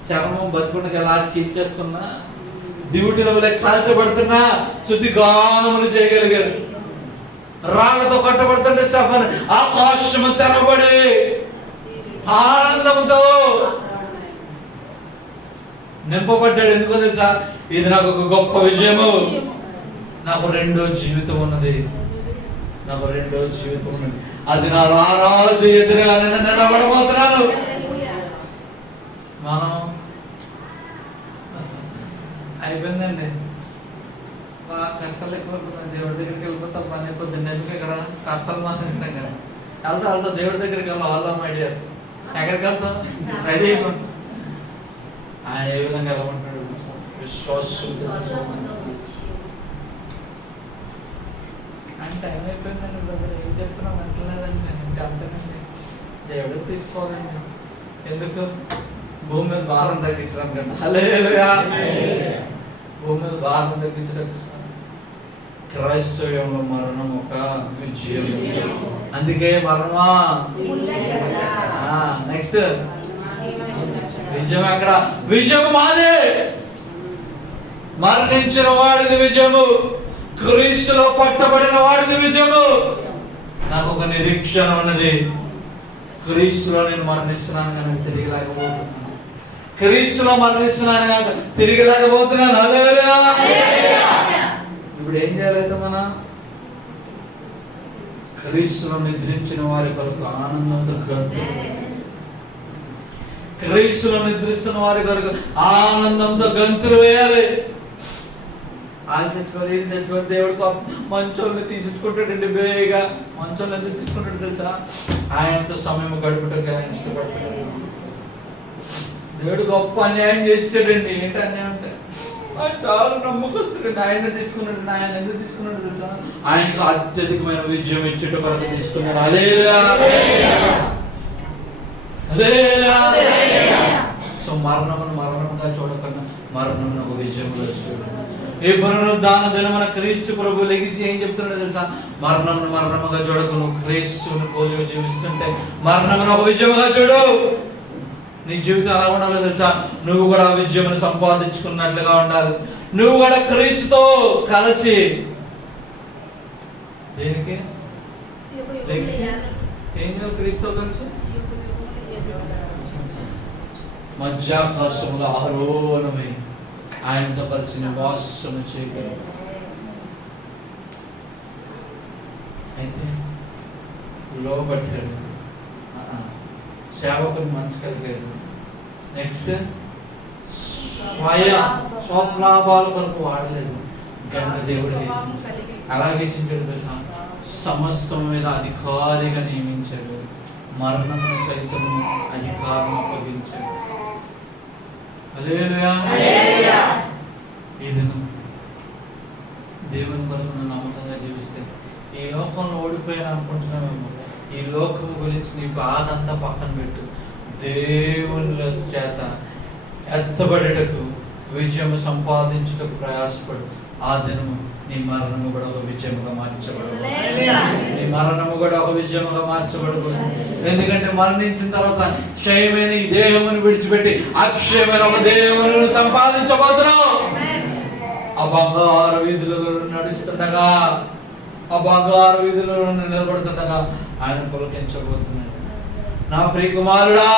చర్మం బతుకుండగా ఎలా చీల్చేస్తున్నా, డ్యూటీలో కాల్చబడుతున్నా శుద్ధి గానములు చేయగలిగారు. రాళ్లతో కట్టబడుతుంటే స్టెఫన్ ఆకాశము తెరబడి ఆనందంతో నింపబడ్డాడు. ఎందుకో తెలుసా? ఇది నాకు ఒక గొప్ప విజయము. నాకు రెండో జీవితం ఉన్నది, నాకు రెండో జీవితం ఉన్నది. అది నా రారాజు ఎదురుగా నేను నిలబడబోతున్నాను. మనం అయిపోయిందండి, బాగా కష్టాలు ఎక్కువ దేవుడి దగ్గరికి వెళ్ళిపోతా పని అయిపోతుంది. ఎందుకు ఇక్కడ కష్టాలు మాట్లాడుతున్నాం కదా, వెళ్తా దేవుడి దగ్గరికి వెళ్ళాం. వాళ్ళ ఐడియా ఎక్కడికి వెళ్తాం? రెడీ అయిపోతాం. ఆయన ఏ విధంగా వెళ్ళమంటున్నాడు విశ్వాసం అంటే టైం అయిపోయిందండి బ్రదర్, ఏం చెప్తున్నాం అంటలేదండి. ఇంకా అంతేనండి, దేవుడు తీసుకోవాలండి. ఎందుకు? భూమి మీద భారం తగ్గించడం కంటే. హల్లెలూయా. భూమి మీద భారం తగ్గించడం. క్రైస్తవ్యంలో మరణం ఒక విజయం. అందుకే మరణమా. నెక్స్ట్ విజయం ఎక్కడ? విజయం మాదే. మరణించిన వాడిది విజయము, క్రీస్తులో పట్టబడిన వాడిది విజయము. నాకు ఒక నిరీక్షణ ఉన్నది, క్రీస్తులో నేను మరణిస్తున్నాను కానీ తిరిగి లేకపోతున్నాను. క్రీస్తులో మరణిస్తున్నాను కానీ తిరిగి లేకపోతున్నాను. హల్లెలూయా. ఇప్పుడు ఏం చేయాలైతే మన క్రీస్తులో నిద్రించిన వారి కొరకు ఆనందంతో గంతులు, క్రీస్తులో నిద్రిస్తున్న వారి కొరకు ఆనందంతో గంతులు వేయాలి. వాళ్ళు చచ్చిపోయి వీళ్ళు చచ్చిపోయి దేవుడు మంచోళ్ళని తీసుకుంటాడండి. బేగా మంచోళ్ళని ఎందుకు తీసుకుంటాడు తెలుసా? ఆయనతో సమయం గడుపుటకు ఆయన ఇష్టపడతాడు. దేవుడు గొప్ప అన్యాయం చేస్తాడండి. ఏంటి అన్యాయం అంటే ఆయన చాలా నమ్మకస్తుడండి. ఆయన తీసుకున్నాడు. ఆయన ఎందుకు తీసుకున్నాడు తెలుసా? ఆయనకు అత్యధికమైన విజయం ఇచ్చేట కొరకు తీసుకున్నాడు. హల్లెలూయా. సో మరణముగా చూడకుండా మరణం ఒక విజయంలో చూడండి. ఈ పునరుద్ధాన దినమున క్రీస్తు ప్రభు లెగిసి ఏం చెప్తున్నాడో తెలుసా? మరణముగా చూడకు, నువ్వు క్రీస్తుని పోలి జీవిస్తుంటే మరణమును ఒక విజయముగా చూడు. నీ జీవితం ఎలా ఉండాలో తెలుసా? నువ్వు కూడా ఆ విజయమును సంపాదించుకున్నట్లుగా ఉండాలి. నువ్వు కూడా క్రీస్తుతో కలిసి దేనికి ఏం చేయాలి? క్రీస్తుతో కలిసి మధ్యాకాశములో ఆరోహణమై ఆయనతో కలిసి నివాసము చేయగలరు. అయితే లోబట్టాడు, సేవకుని మనసు కలిగాడు. నెక్స్ట్ స్వప్లాభాల కొరకు వాడలేదు, గంట దేవుడు హెచ్చించాడు. అలాగే హెచ్చించాడు తెలుసా? సమస్తం మీద అధికారిగా నియమించాడు. మరణమును సైతం అధికారం అప్పగించాడు. హల్లెలూయా. ఈ దినం దేవుని కొరకు నమ్మకంగా జీవిస్తే ఈ లోకంలో ఓడిపోయాను అనుకుంటున్నామేమో, ఈ లోకం గురించి నీ బాధ అంతా పక్కన పెట్టు. దేవుని చేత ఎత్తబడేటకు విజయము సంపాదించుటకు ప్రయాసపడు. ఆ దినము నీ మరణము కూడా ఒక విజయముగా మార్చబడదు. నీ మరణము కూడా ఒక విజయముగా మార్చబడదు. ఎందుకంటే మరణించిన తర్వాత క్షయమైన ఈ దేహమును విడిచిపెట్టి అక్షయమైన ఒక దేహమును సంపాదించబోతున్నావు. ఆ బంగారు వీధులలో నడుస్తుండగా, ఆ బంగారు వీధులలో నిలబడుతుండగా ఆయన పులకించబోతున్నాడు. నా ప్రియ కుమారుడా,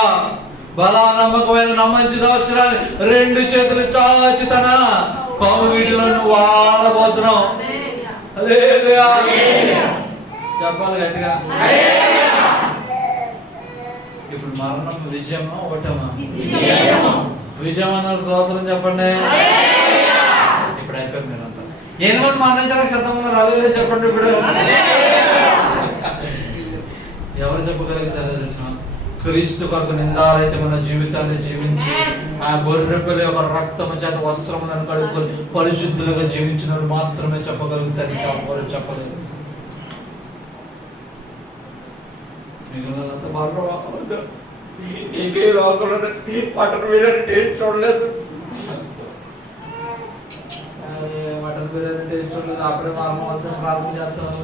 బలా నమ్మకమైన నమ్మంచి దాసురాలి, రెండు చేతులు చాచి తన కాము వీటిలో నువ్వు వాడబోతున్నావు. హల్లెలూయా. చెప్పాలి గట్టిగా. ఇప్పుడు మరణం విజయమా ఓటమా? విజయం అన్నారు. స్తోత్రం చెప్పండి. ఇప్పుడు అయిపోయింది. మీరు అంతా 8 మంది మరణించడానికి సిద్ధంగా ఉన్నారు. అలా చెప్పండి. ఇప్పుడు ఎవరు చెప్పగలుగుతారో తెలుసా? క్రీస్తు కొరకు నిందారహితమైన జీవితాన్ని జీవించి ఆ గొర్రెపిల్ల యొక్క రక్తము చేత వస్త్రములను కడుక్కొని పరిశుద్ధులుగా జీవించిన వారు మాత్రమే చెప్పగలుగుతారు. ఇంకా ఎవరు చెప్పలేదు. మిగిలినంత బాగా ఇంకే లోకంలో మటన్ బిర్యానీ టేస్ట్ చూడలేదు. మటన్ బిర్యానీ టేస్ట్ చూడలేదు. అప్పుడే మరణం వద్దని ప్రార్థన చేస్తాను.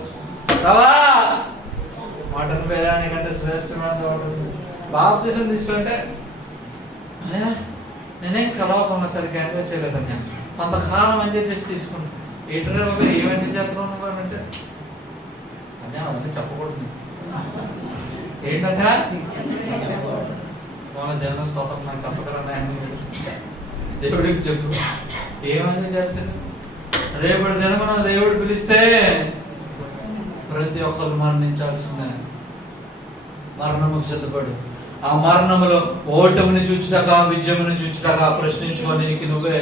మటన్ బిర్యానీ కంటే శ్రేష్టమైన బాప్తిసం తీసుకుంటే నేనేం కలవకుండా సరిగ్గా ఎంజాయ్ చేయలేదన్నా. కొంతకాలం ఎంజాయ్ చేసి తీసుకుంటా. ఏంటంటే బాబు ఏం ఎంజాయ్ చేస్తున్నావు అంటే అని అవన్నీ చెప్పకూడదు. ఏంటంటే మన దేవునికి స్వతంత్రం నాకు చెప్పగలరా? దేవుడికి చెప్పు. ఏమని చేస్తాడు? రేపటి దినమున దేవుడు పిలిస్తే ప్రతి ఒక్కరు మరణించాల్సిందే. మరణముకు సిద్ధపడు. ఆ మరణములో ఓటమిని చూచుటగా విజయమును చూచుటగా ప్రశ్నించుకొని నీకు నువ్వే.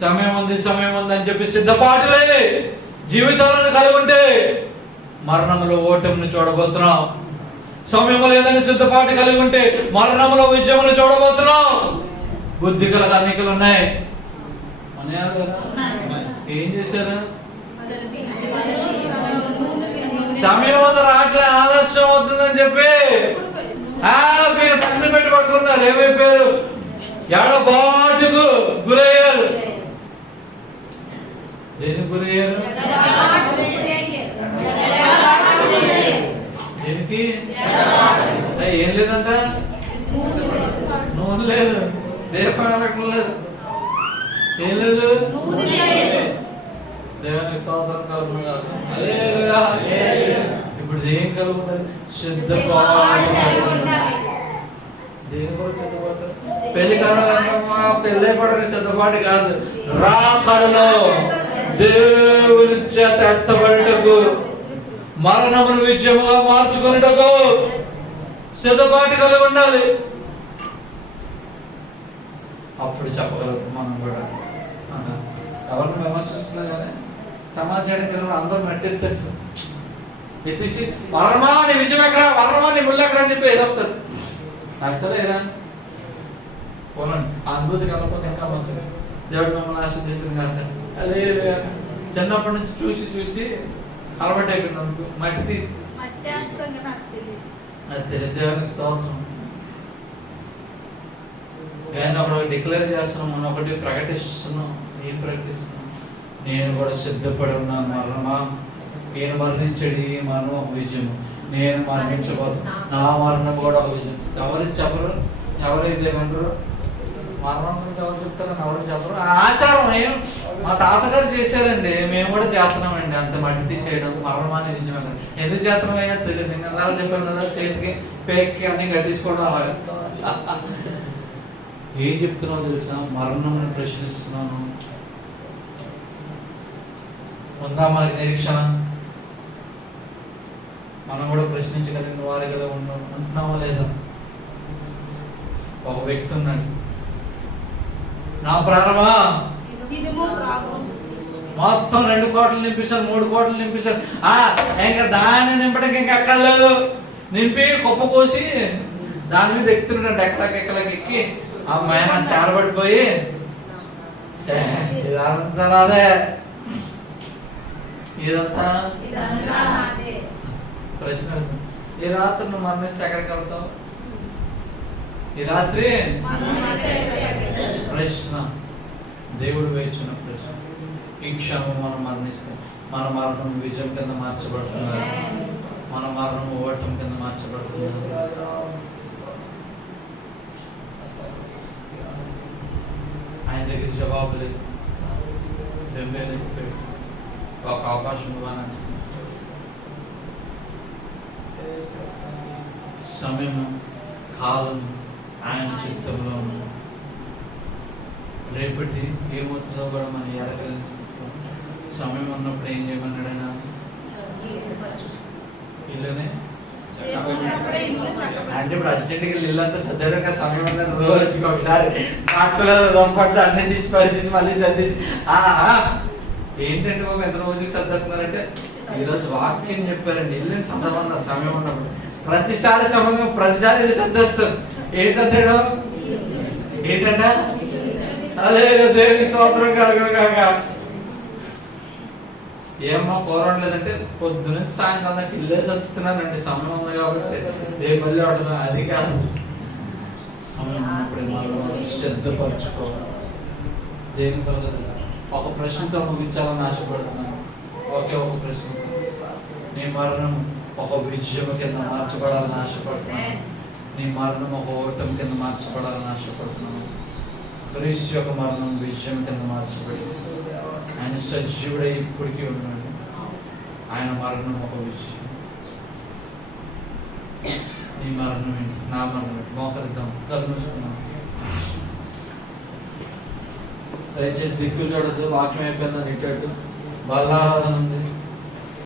సమయం ఉంది అని చెప్పి సిద్ధపాటులే జీవితాలను కలిగి ఉంటే మరణములో ఓటమిని చూడబోతున్నాం. సమయం లేదని సిద్ధపాటు కలిగి ఉంటే మరణములో విజయమును చూడబోతున్నాం. బుద్ధి కల కన్నికలు ఉన్నాయి. ఉన్నాయా కదా? ఏం చేశారు? సమయం వల్ల రాట్లే, ఆలస్యం అవుతుందని చెప్పి హ్యాపీగా తండ్రి పెట్టి పట్టుకున్నారు. ఏమైపోయారు? ఎడబాటుకు గురయ్యారు. దేనికి గురయ్యారు? దేనికి? ఏం లేదంట, నూనె లేదు, దీపం లేదు, ఏం లేదు. దేవునికి స్తోత్రం కలుగును గాక. హల్లెలూయా. ఇప్పుడు ఏం కలుగు ఉండాలి? సిద్ధపాటు. దేని కూడా సిద్ధపాటు? పెళ్లి కావాలన్నా పెళ్ళే పడని సిద్ధపాటు కాదు. రాకడలో దేవుని చేత ఎత్తబడుటకు, మరణమును విజయముగా మార్చుకున్నటకు సిద్ధపాటు కలిగి ఉండాలి. అప్పుడు చెప్పగలుగుతాం మనం కూడా. ఎవరిని విమర్శిస్తున్నా కానీ సమాజానికి అందరూ నట్టెత్తేస్తారు. ఎత్తేసి వర్రమా నీ విజయం ఎక్కడ, వర్రమా నీ ముళ్ళు ఎక్కడ అని చెప్పి ఏదొస్తుంది. వస్తారా ఏరా? పోనండి, ఆ అనుభూతి కలపక ఇంకా మంచిది. దేవుడు మిమ్మల్ని ఆశీర్వదించింది కాదు. అదే చిన్నప్పటి నుంచి చూసి చూసి అలవాటు అయిపోయింది అనుకో. మట్టి తీసి అది తెలియదు. దేవునికి స్తోత్రం. కానీ ఒకటి డిక్లేర్ చేస్తున్నాం, మనం ఒకటి ప్రకటిస్తున్నాం. ఏం ప్రకటిస్తున్నాం? నేను కూడా సిద్ధపడి ఉన్నాను. మరణమా, నేను మరణించడి ఈ మరణం ఒక విజయం, నేను మరణించబోదు, నా మరణం కూడా ఒక విజయం. ఎవరు చెప్పరు, ఎవరైతే ఏమంటారు? మరణం గురించి ఎవరు చెప్తారని ఎవరు చెప్పరు. ఆచారం ఏం మా తాతగారు చేశారండి, మేము కూడా చేస్తున్నామండి. అంత మట్టి తీసేయడం మరణమాన్ని విజయం. ఎందుకు చేస్తున్నామైనా తెలియదు. ఇంకా అలా చెప్పాను కదా, చేతికి పేక్కి అన్ని గడ్డించుకోవడం అలాగా. ఏం చెప్తున్నావు తెలుసా? మరణం ప్రశ్నిస్తున్నాను. ఉందా మనకి నిరీక్షణ? మనం కూడా ప్రశ్నించగలిగిన వారిగా ఉంటున్నామా లేదా? ఒక వ్యక్తి ఉన్నాడు, నా ప్రాణమా మొత్తం 2 కోట్లు నింపేశారు, 3 కోట్లు నింపేశారు. ఇంకా దాన్ని నింపడానికి ఇంకా అక్కర్లేదు. నింపి కుప్ప కోసి దాని మీద ఎక్కుతున్నాడు. ఎక్కలకి ఎక్కి అమ్మాయి నన్ను చేరబడిపోయి ఇదంతా నాదే, ఇదంతా ప్రశ్న. ఈ రాత్రి నువ్వు మరణిస్తే ఎక్కడికి వెళ్తావు? ఈ రాత్రి ప్రశ్న, దేవుడు వేయించిన ప్రశ్న. ఈ క్షణం మనం మరణిస్తాం, మన మరణం విజయం కింద మార్చబడుతున్నారు, మన మరణం ఓటం కింద మార్చబడుతున్నారు. ఆయన దగ్గర జవాబు లేదు. ఒక అవకాశం ఇవ్వాలంటే సమయం, కాలం ఆయన చిత్తంలో ఉంది. రేపటి ఏమవుతుందో కూడా మనం ఎరగలేని స్థితిలో. సమయం ఉన్నప్పుడు ఏం చేయమన్నాడు ఆయన? ఇల్లునే అంటే ఇప్పుడు అర్జెంట్గా ఇల్లంతా సర్దడం సమయం ఉందని రోజుకి ఒకసారి మాటలు దొంపట్లు అన్ని తీసి పరిచేసి మళ్ళీ సర్దేసి ఏంటంటే బాబు ఎంత రోజుకి సర్దుతున్నారంటే ఈరోజు వాక్యం చెప్పారండి, ఇల్లు సర్దమన్నారు సమయం ఉన్నప్పుడు. ప్రతిసారి సమయం, ప్రతిసారి ఇది సర్దేస్తాం. ఏం సర్దడం ఏంటంట? అదే దేవుని స్తోత్రం కలుగును కాక. ఏమో పోరాడలేదంటే పొద్దున సాయంకాలం దాకా ఇల్లే సర్దుతున్నానండి, సమయం ఉంది కాబట్టి రేపు మళ్ళీ ఆడుతున్నాను. అది కాదు, సమయం ఉన్నప్పుడే మనం శ్రద్ధపరచుకోవాలి. దేని కొరకు? ఒక ప్రశ్నతో ముగించాలని ఆశపడుతున్నాను. ఒకే ఒక ప్రశ్నతో. నీ మరణం ఒక విజయం కింద మార్చబడాలని ఆశపడుతున్నాను. నీ మరణం ఒక ఓటం కింద మార్చబడాలని ఆశపడుతున్నాను. క్రీస్తు యొక్క మరణం విజయం కింద మార్చబడి ఆయన సజీవుడై ఇప్పటికీ ఉన్నాడు. ఆయన మరణం ఒక విజయం. నీ మరణం ఏంటి? నా మరణం ఏంటి? మోకరిద్దాం, కలుస్తున్నాం. దయచేసి దిక్కులు చూడద్దు. వాక్యం అయిపోయిందని ఇటు బలారాధన ఉంది.